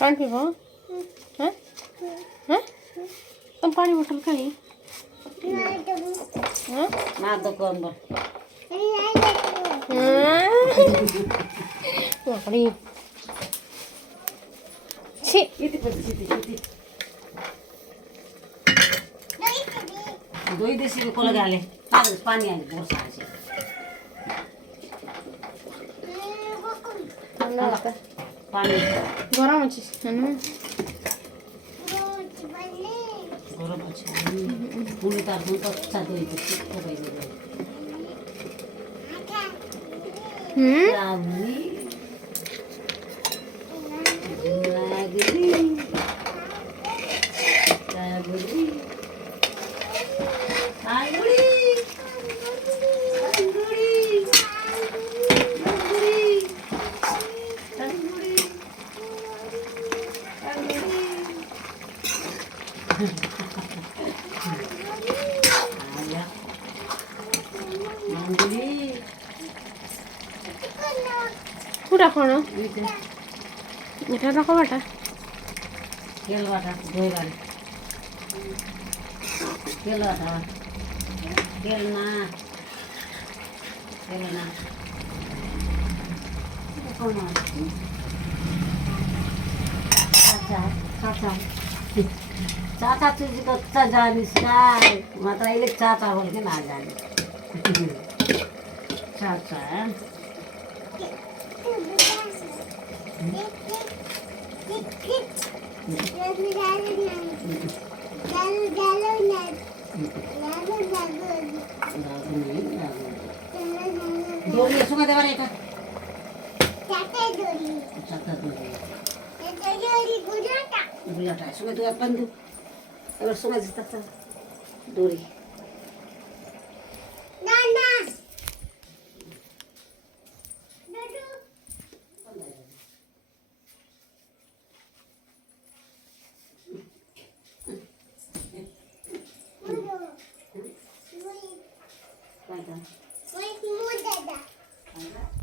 पाणी पिवा हां हां पण पाणी बॉटल काही माझं कोण बघ बापरे छी किती दोई दिवशी कोल आले पाणी आले बोरसाचे पाणी गरम ଅଛି गरम ଅଛି ପୁଣି ତାର ଦୁଇ କଚା ଦହି ପକାଇଦେବେ ରାବଡ଼ି ରାବଡ଼ି ଆଙ୍ଗୁଳି ପୁରା କ'ଣ ଏଟା ରକବାଟା तेल वाटा धोई वाली तेल वाटा तेल ना चाचा चाचा तुझी कच्चा जाणीस काय मात्र इले चाचा बोल के ना जाने चाचा दोरी सुगा देवा रे का चाचा दोरी गुलाटा सुगा तू अपन दू एवर सुगा जिता दोरी Vai,